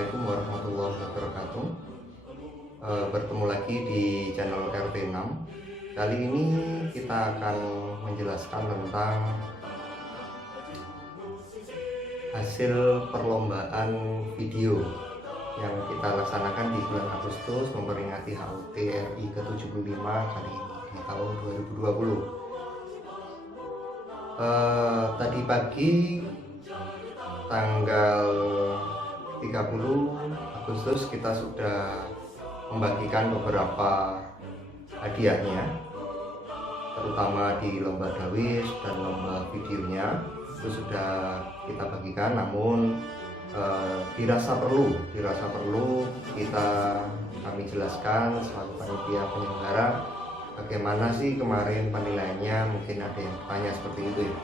Assalamualaikum warahmatullahi wabarakatuh. Bertemu lagi di channel RT6. Kali ini kita akan menjelaskan tentang hasil perlombaan video yang kita laksanakan di bulan Agustus memperingati HUT RI ke-75 kali ini di tahun 2020. Tadi pagi tanggal 30 Agustus kita sudah membagikan beberapa hadiahnya, terutama di lomba dawis dan lomba videonya itu sudah kita bagikan. Namun dirasa perlu kami jelaskan selaku panitia penyelenggara bagaimana sih kemarin penilaiannya. Mungkin ada yang tanya seperti itu ya.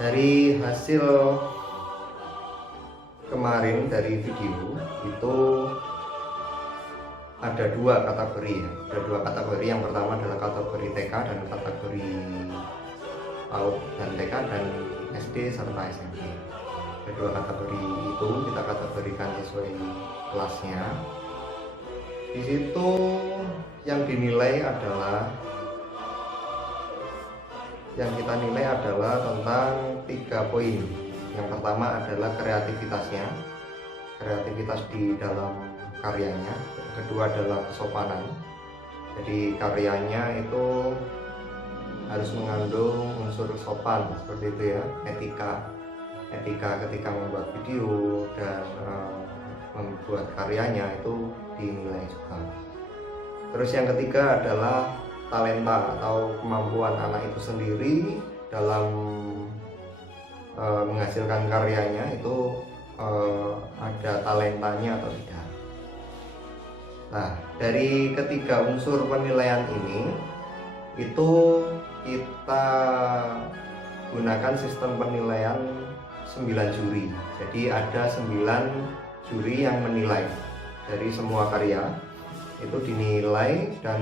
Dari hasil kemarin dari video itu ada dua kategori. Yang pertama adalah kategori TK dan kategori PAUD dan TK dan SD serta SMP. Kedua kategori itu kita kategorikan sesuai kelasnya. Di situ yang kita nilai adalah tentang 3 poin. Yang pertama adalah kreativitas di dalam karyanya. Yang kedua adalah kesopanan. Jadi karyanya itu harus mengandung unsur sopan seperti itu ya, etika ketika membuat video dan membuat karyanya itu dinilai juga. Terus yang ketiga adalah talenta atau kemampuan anak itu sendiri dalam menghasilkan karyanya itu ada talentanya atau tidak. Nah, dari ketiga unsur penilaian ini itu kita gunakan sistem penilaian 9 juri. Jadi ada 9 juri yang menilai dari semua karya itu dinilai, dan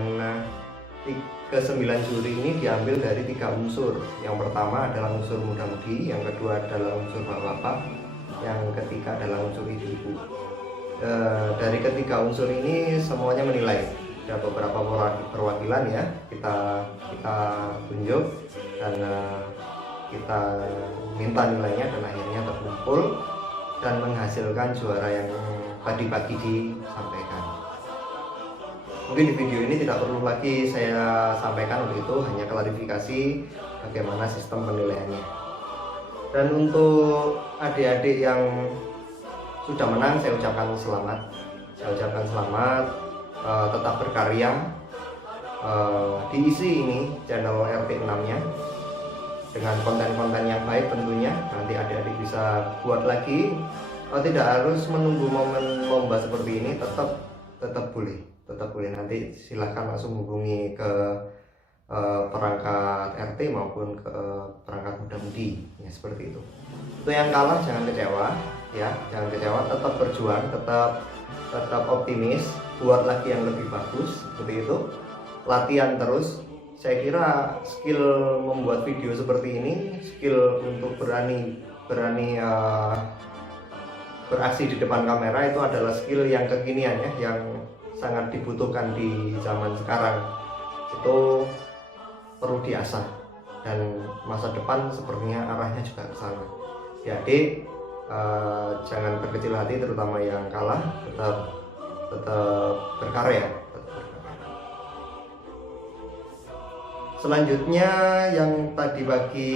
ke-9 juri ini diambil dari 3 unsur. Yang pertama adalah unsur muda-mudi, yang kedua adalah unsur bapak-bapak, yang ketiga adalah unsur ibu-ibu. Dari ketiga unsur ini semuanya menilai. Ada beberapa perwakilan ya, kita tunjuk dan kita minta nilainya, dan akhirnya terkumpul dan menghasilkan juara yang tadi pagi disampaikan. Mungkin di video ini tidak perlu lagi saya sampaikan untuk itu, hanya klarifikasi bagaimana sistem penilaiannya. Dan untuk adik-adik yang sudah menang, saya ucapkan selamat. Tetap berkarya. Diisi ini channel RT6-nya dengan konten-konten yang baik tentunya. Nanti adik-adik bisa buat lagi. Tidak harus menunggu momen lomba seperti ini, tetap boleh. Nanti silahkan langsung hubungi ke perangkat RT maupun ke perangkat muda-mudi ya, seperti itu. Untuk yang kalah jangan kecewa ya, tetap berjuang, tetap optimis, buat lagi yang lebih bagus seperti itu. Latihan terus. Saya kira skill membuat video seperti ini, skill untuk berani beraksi di depan kamera itu adalah skill yang kekinian ya, yang sangat dibutuhkan di zaman sekarang. Itu perlu diasah, dan masa depan sepertinya arahnya juga ke sana. Jadi jangan berkecil hati, terutama yang kalah, tetap berkarya. Selanjutnya yang tadi pagi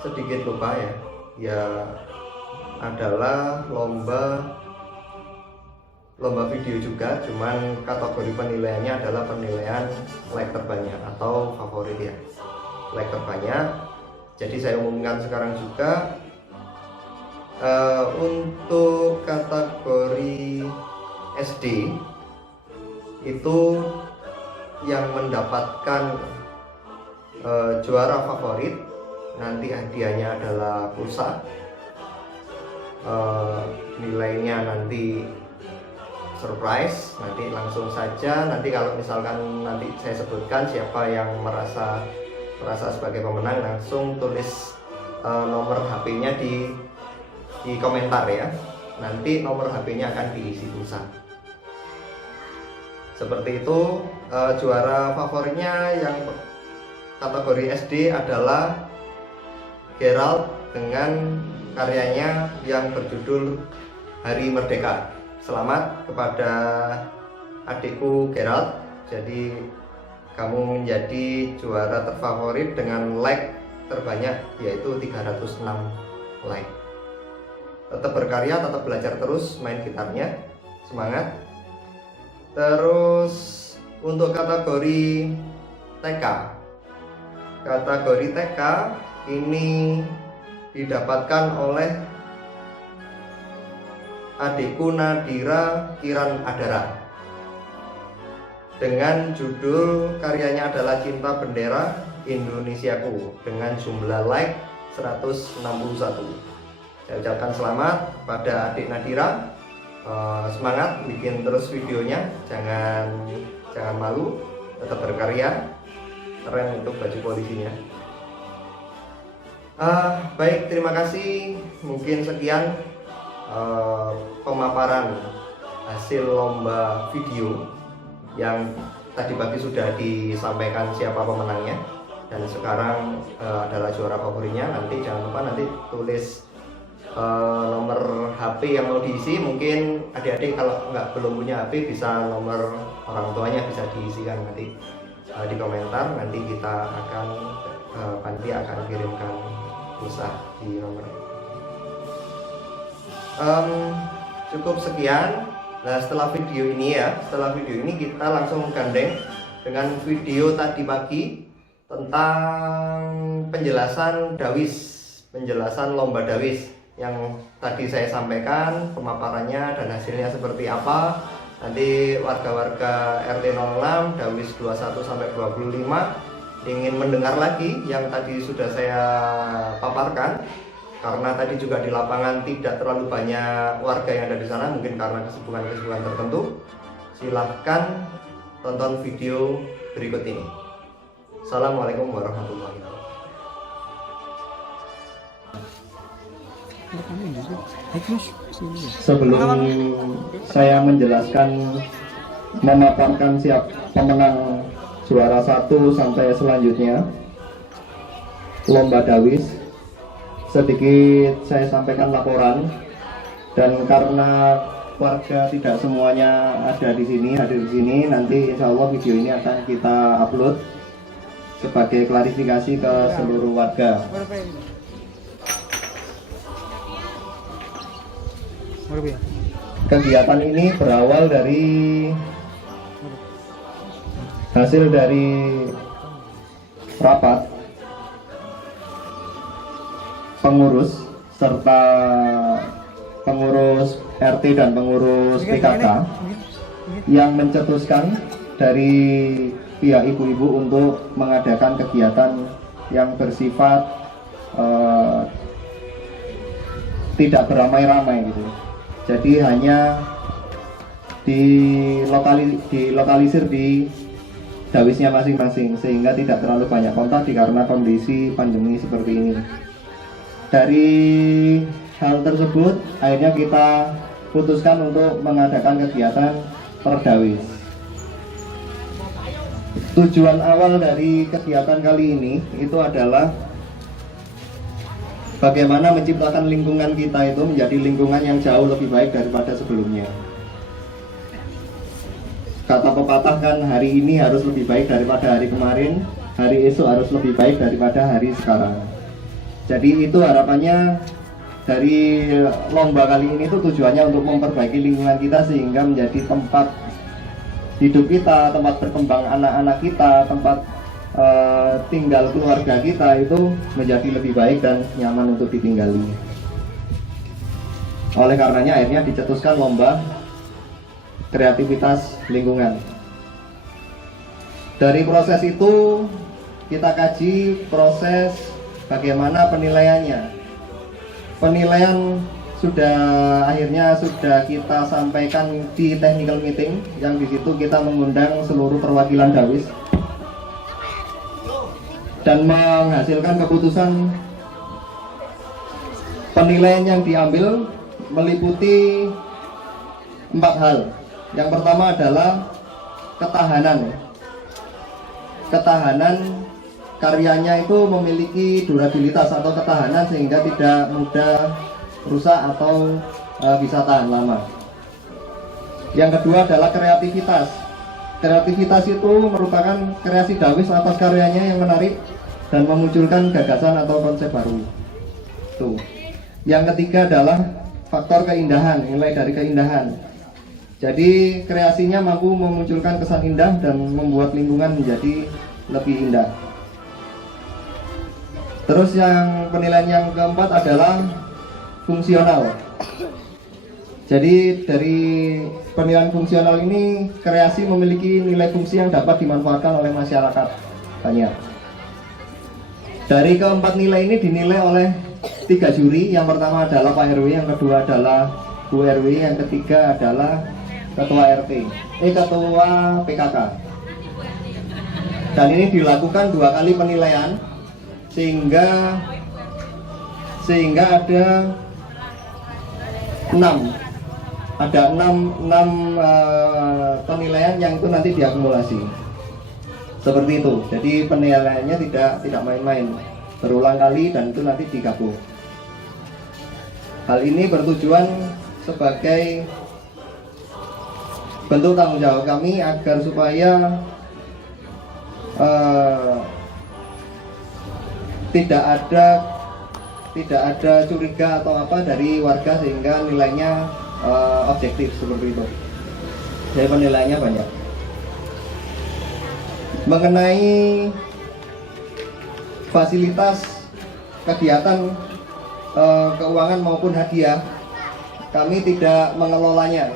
sedikit lupa ya adalah lomba video juga, cuman kategori penilaiannya adalah penilaian like terbanyak atau favorit ya, like terbanyak. Jadi saya umumkan sekarang juga untuk kategori SD itu yang mendapatkan juara favorit nanti hadiahnya adalah pulsa. Nilainya nanti surprise, nanti langsung saja. Nanti kalau misalkan nanti saya sebutkan siapa yang merasa sebagai pemenang, langsung tulis nomor HP-nya di komentar ya. nanti nomor HP-nya akan diisi pulsa. Seperti itu. Juara favoritnya yang kategori SD adalah Gerald dengan karyanya yang berjudul Hari Merdeka. Selamat kepada adikku Gerald. Jadi kamu menjadi juara terfavorit dengan like terbanyak, yaitu 306 like. Tetap berkarya, tetap belajar terus main gitarnya. Semangat. Terus untuk kategori TK. Kategori TK ini didapatkan oleh adikku Nadira Kiran Adara dengan judul karyanya adalah Cinta Bendera Indonesiaku dengan jumlah like 161. Saya ucapkan selamat pada adik Nadira. Semangat bikin terus videonya, jangan malu, tetap berkarya. Keren untuk baju polisinya. Baik, terima kasih. Mungkin sekian pemaparan hasil lomba video yang tadi pagi sudah disampaikan siapa pemenangnya, dan sekarang adalah juara favoritnya. Nanti jangan lupa nanti tulis nomor HP yang mau diisi. Mungkin adik-adik kalau belum punya HP bisa nomor orang tuanya bisa diisikan nanti di komentar. Nanti kita akan panitia akan kirimkan pulsa di nomor. Cukup sekian. Nah, setelah video ini kita langsung gandeng dengan video tadi pagi tentang penjelasan lomba Dawis yang tadi saya sampaikan pemaparannya dan hasilnya seperti apa. Nanti warga-warga RT 06 Dawis 21 sampai 25 ingin mendengar lagi yang tadi sudah saya paparkan, karena tadi juga di lapangan tidak terlalu banyak warga yang ada di sana, mungkin karena kesibukan tertentu. Silahkan tonton video berikut ini. Assalamualaikum warahmatullahi wabarakatuh. Sebelum saya menjelaskan memaparkan siap pemenang juara 1 sampai selanjutnya lomba Dawis, sedikit saya sampaikan laporan. Dan karena warga tidak semuanya hadir di sini, nanti insya Allah video ini akan kita upload sebagai klarifikasi ke seluruh warga. Kegiatan ini berawal dari hasil dari rapat pengurus serta pengurus RT dan pengurus PKK yang mencetuskan dari pihak ibu-ibu untuk mengadakan kegiatan yang bersifat tidak beramai-ramai gitu. Jadi hanya dilokalisir di Dawisnya masing-masing, sehingga tidak terlalu banyak kontak karena kondisi pandemi seperti ini. Dari hal tersebut akhirnya kita putuskan untuk mengadakan kegiatan Perdawis. Tujuan awal dari kegiatan kali ini itu adalah bagaimana menciptakan lingkungan kita itu menjadi lingkungan yang jauh lebih baik daripada sebelumnya. Kata pepatah kan, hari ini harus lebih baik daripada hari kemarin, hari esok harus lebih baik daripada hari sekarang. Jadi itu harapannya dari lomba kali ini, itu tujuannya untuk memperbaiki lingkungan kita sehingga menjadi tempat hidup kita, tempat berkembang anak-anak kita, tempat tinggal keluarga kita itu menjadi lebih baik dan nyaman untuk ditinggali. Oleh karenanya akhirnya dicetuskan lomba kreativitas lingkungan. Dari proses itu kita kaji proses bagaimana penilaiannya. Penilaian akhirnya sudah kita sampaikan di technical meeting, yang di situ kita mengundang seluruh perwakilan Dawis dan menghasilkan keputusan penilaian yang diambil meliputi 4 hal. Yang pertama adalah ketahanan. Ketahanan karyanya itu memiliki durabilitas atau ketahanan sehingga tidak mudah rusak atau bisa tahan lama. Yang kedua adalah kreativitas. Kreativitas itu merupakan kreasi Dawis atas karyanya yang menarik dan memunculkan gagasan atau konsep baru. Tuh. Yang ketiga adalah faktor keindahan, nilai dari keindahan. Jadi kreasinya mampu memunculkan kesan indah dan membuat lingkungan menjadi lebih indah. Terus yang penilaian yang keempat adalah fungsional. Jadi dari penilaian fungsional ini, kreasi memiliki nilai fungsi yang dapat dimanfaatkan oleh masyarakat banyak. Dari keempat nilai ini dinilai oleh 3 juri. Yang pertama adalah Pak RW, yang kedua adalah Bu RW, yang ketiga adalah Ketua RT, Ketua PKK. Dan ini dilakukan 2 kali penilaian sehingga ada 6 penilaian yang itu nanti diakumulasi. Seperti itu. Jadi penilaiannya tidak main-main, berulang kali dan itu nanti digabung. Hal ini bertujuan sebagai bentuk tanggung jawab kami agar supaya tidak ada curiga atau apa dari warga sehingga nilainya objektif seperti itu. Jadi penilaiannya banyak. Mengenai fasilitas kegiatan keuangan maupun hadiah, kami tidak mengelolanya.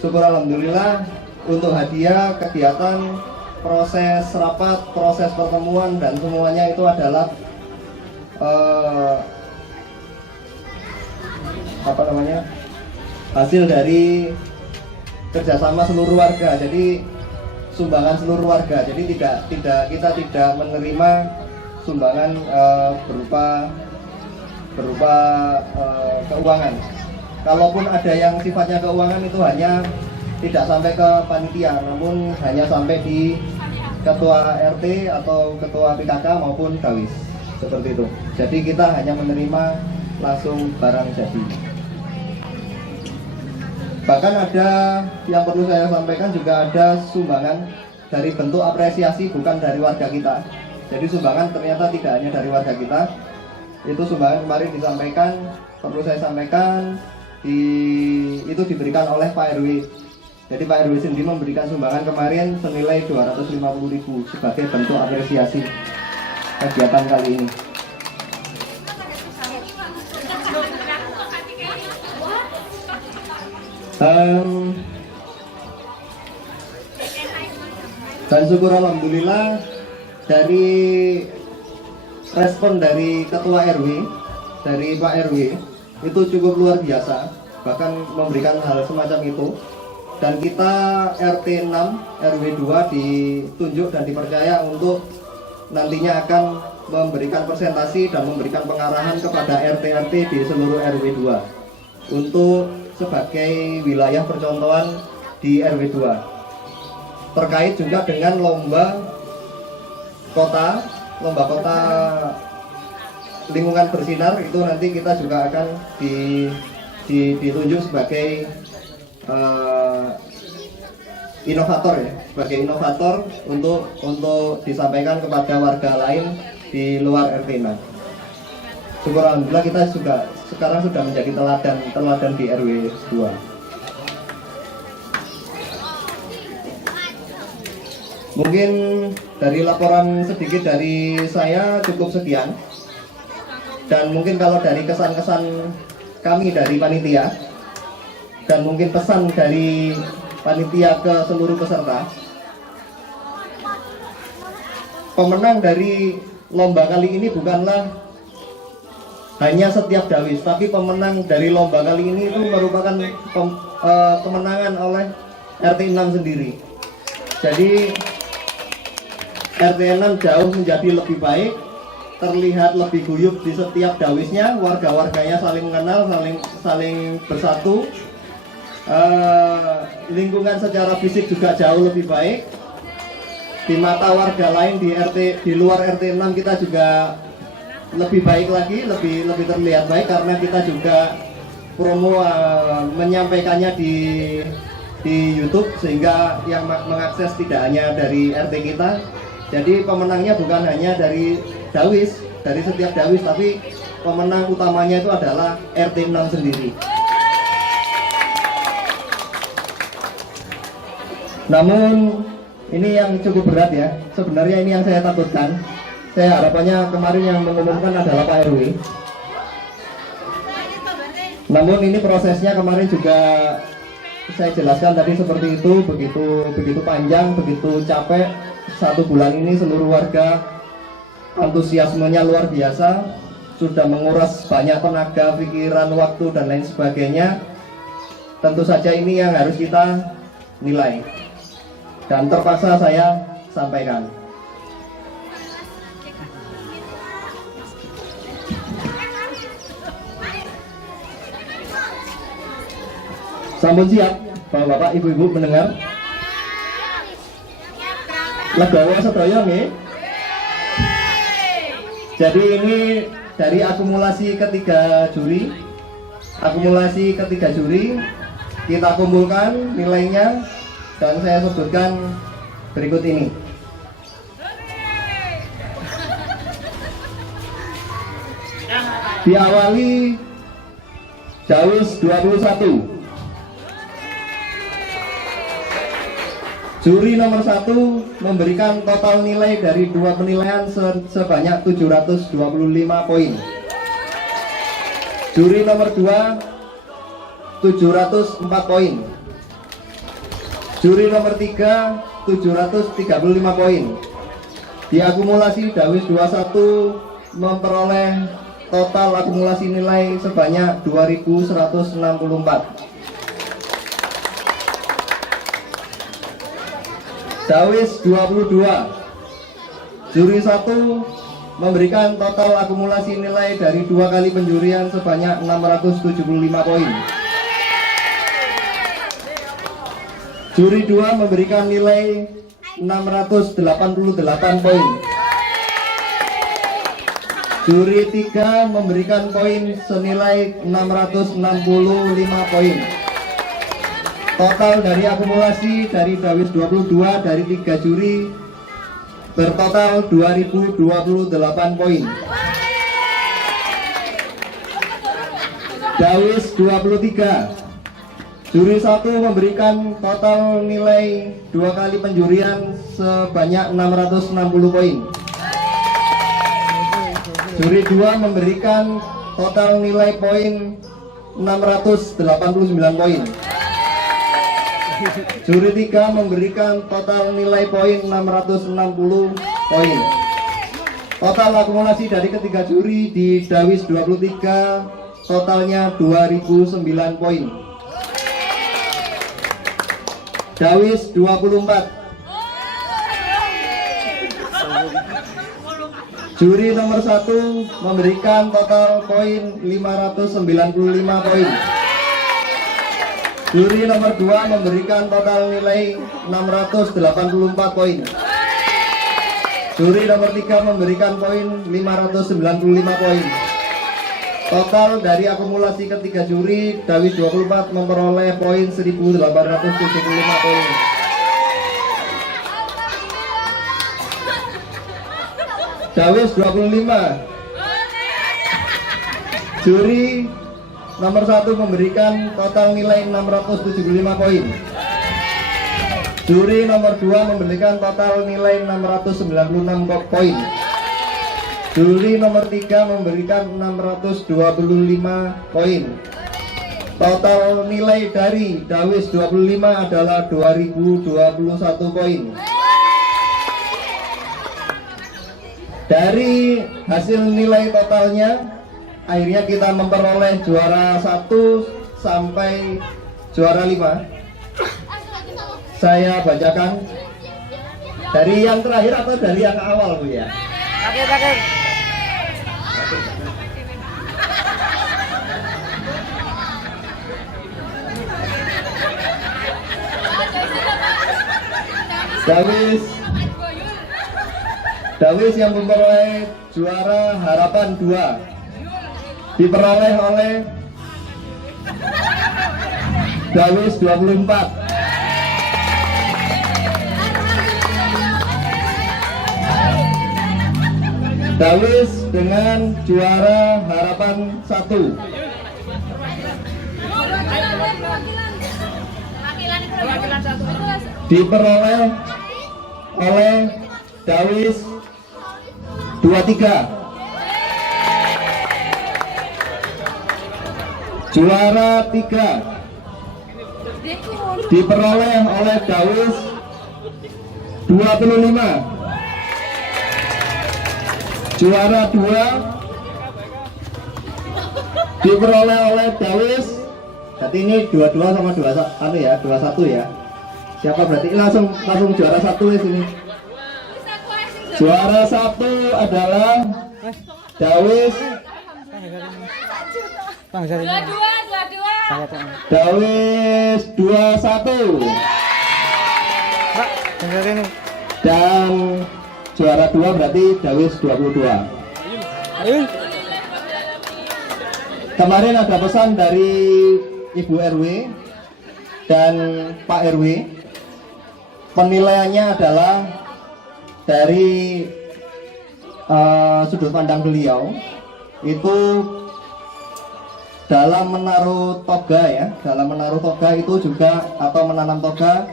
Syukur alhamdulillah untuk hadiah, kegiatan, proses rapat, proses pertemuan dan semuanya itu adalah hasil dari kerjasama seluruh warga. Jadi sumbangan seluruh warga. Jadi kita tidak menerima sumbangan berupa keuangan. Kalaupun ada yang sifatnya keuangan itu hanya tidak sampai ke panitia, namun hanya sampai di ketua RT atau ketua PKK maupun Dawis, seperti itu. Jadi kita hanya menerima langsung barang jadi. Bahkan ada yang perlu saya sampaikan, juga ada sumbangan dari bentuk apresiasi bukan dari warga kita. Jadi sumbangan ternyata tidak hanya dari warga kita. Itu sumbangan kemarin disampaikan, perlu saya sampaikan, itu diberikan oleh Pak RW. Jadi Pak RW sendiri memberikan sumbangan kemarin senilai 250.000 sebagai bentuk apresiasi kegiatan kali ini. Dan syukur alhamdulillah dari respon dari Ketua RW, dari Pak RW itu cukup luar biasa, bahkan memberikan hal semacam itu. Dan kita RT 6, RW 2 ditunjuk dan dipercaya untuk nantinya akan memberikan presentasi dan memberikan pengarahan kepada RT-RT di seluruh RW 2 untuk sebagai wilayah percontohan di RW 2. Terkait juga dengan lomba kota lingkungan bersinar, itu nanti kita juga akan ditunjuk sebagai inovator ya, sebagai inovator untuk disampaikan kepada warga lain di luar RT 6. Syukur alhamdulillah kita juga sekarang sudah menjadi teladan di RW 2. Mungkin dari laporan sedikit dari saya cukup sekian. Dan mungkin kalau dari kesan-kesan kami dari panitia dan mungkin pesan dari panitia ke seluruh peserta, pemenang dari lomba kali ini bukanlah hanya setiap Dawis, tapi pemenang dari lomba kali ini itu merupakan kemenangan oleh RT 6 sendiri. Jadi RT 6 jauh menjadi lebih baik terlihat lebih guyup di setiap dawisnya, warga-warganya saling mengenal, saling bersatu. Lingkungan secara fisik juga jauh lebih baik. Di mata warga lain di luar RT 6 kita juga lebih baik lagi, lebih terlihat baik karena kita juga promo menyampaikannya di YouTube sehingga yang mengakses tidak hanya dari RT kita. Jadi pemenangnya bukan hanya dari setiap dawis, tapi pemenang utamanya itu adalah RT 6 sendiri. Namun ini yang cukup berat ya. Sebenarnya ini yang saya takutkan. Saya harapannya kemarin yang mengumumkan adalah Pak RW. Namun ini prosesnya kemarin juga saya jelaskan tadi seperti itu, begitu panjang, begitu capek. 1 bulan ini seluruh warga antusiasmenya luar biasa, sudah menguras banyak tenaga, pikiran, waktu dan lain sebagainya. Tentu saja ini yang harus kita nilai dan terpaksa saya sampaikan. Sampun siap, Bapak-bapak, Ibu-ibu mendengar? Legawa sedaya nggih. Jadi ini dari akumulasi ketiga juri. Kita kumpulkan nilainya dan saya sebutkan berikut ini. Diawali Dawis 21. Juri nomor 1 memberikan total nilai dari 2 penilaian sebanyak 725 poin. Juri nomor 2 704 poin. Juri nomor 3 735 poin. Diakumulasi Dawis 21 memperoleh total akumulasi nilai sebanyak 2164. Dawis 22. Juri 1 memberikan total akumulasi nilai dari 2 kali penjurian sebanyak 675 poin. Juri 2 memberikan nilai 688 poin. Juri 3 memberikan poin senilai 665 poin. Total dari akumulasi dari Dawis 22 dari 3 juri bertotal 2028 poin. Dawis 23. Juri 1 memberikan total nilai 2 kali penjurian sebanyak 660 poin. Juri 2 memberikan total nilai poin 689 poin. Juri 3 memberikan total nilai poin 660 poin. Total akumulasi dari ketiga juri di Dawis 23 totalnya 2009 poin. Dawis 24. Juri nomor 1 memberikan total poin 595 poin. Juri nomor 2 memberikan total nilai 684 poin. Juri nomor 3 memberikan poin 595 poin. Total dari akumulasi ketiga juri, Dawis 24 memperoleh poin 1875 poin. Dawis 25. Juri nomor 1 memberikan total nilai 675 poin. Juri nomor 2 memberikan total nilai 696 poin. Juri nomor 3 memberikan 625 poin. Total nilai dari Dawis 25 adalah 2021 poin. Dari hasil nilai totalnya, akhirnya kita memperoleh juara 1 sampai juara 5. Saya bacakan dari yang terakhir atau dari yang awal, Bu ya? Dawis yang memperoleh juara harapan 2 diperoleh oleh Dawis 24. Dawis dengan juara harapan 1 diperoleh oleh Dawis 23. Juara 3 diperoleh oleh Dawis 25. Juara 2 diperoleh oleh Dawis. Berarti ini 22 sama 21 ya, 21 ya. Siapa berarti langsung juara 1 di sini. Juara 1 adalah Dawis. Dawis 21. Dan juara 2 berarti Dawis 22. Kemarin ada pesan dari Ibu RW dan Pak RW. Penilaiannya adalah dari sudut pandang beliau itu dalam menaruh toga ya, dalam menaruh toga itu juga atau menanam toga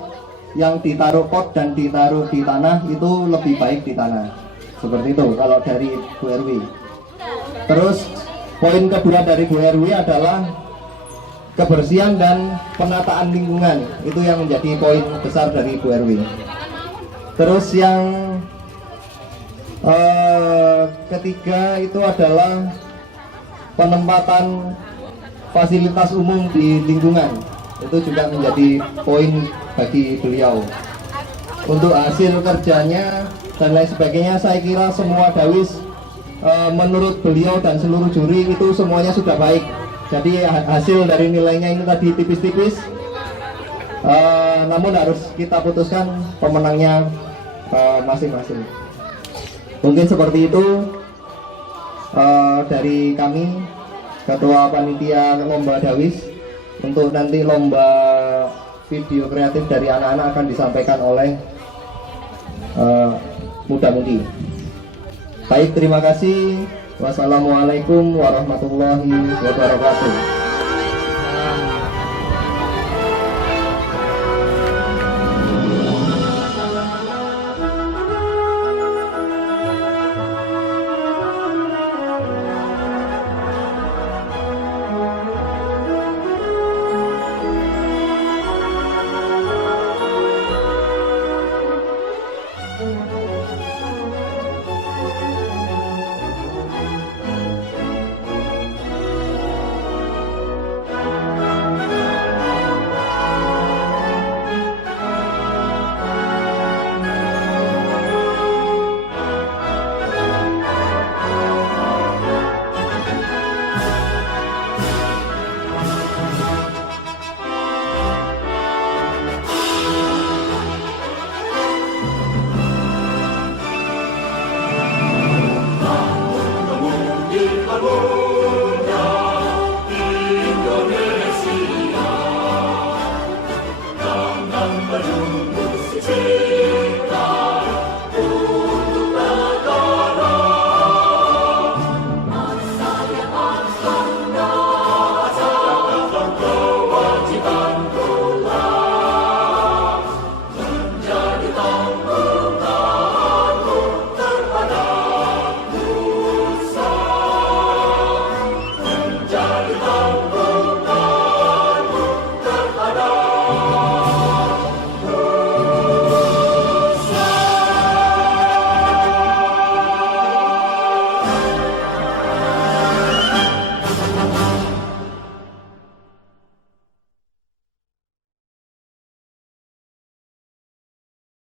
yang ditaruh pot dan ditaruh di tanah itu lebih baik di tanah. Seperti itu kalau dari Bu RW. Terus poin kedua dari Bu RW adalah kebersihan dan penataan lingkungan. Itu yang menjadi poin besar dari Bu RW. Terus yang ketiga itu adalah penempatan fasilitas umum di lingkungan. Itu juga menjadi poin bagi beliau. Untuk hasil kerjanya dan lain sebagainya, saya kira semua Dawis menurut beliau dan seluruh juri itu semuanya sudah baik. Jadi hasil dari nilainya ini tadi tipis-tipis, namun harus kita putuskan pemenangnya masing-masing. Mungkin seperti itu dari kami, Ketua Panitia Lomba Dawis. Untuk nanti lomba video kreatif dari anak-anak akan disampaikan oleh muda-mudi. Baik, terima kasih. Wassalamualaikum warahmatullahi wabarakatuh.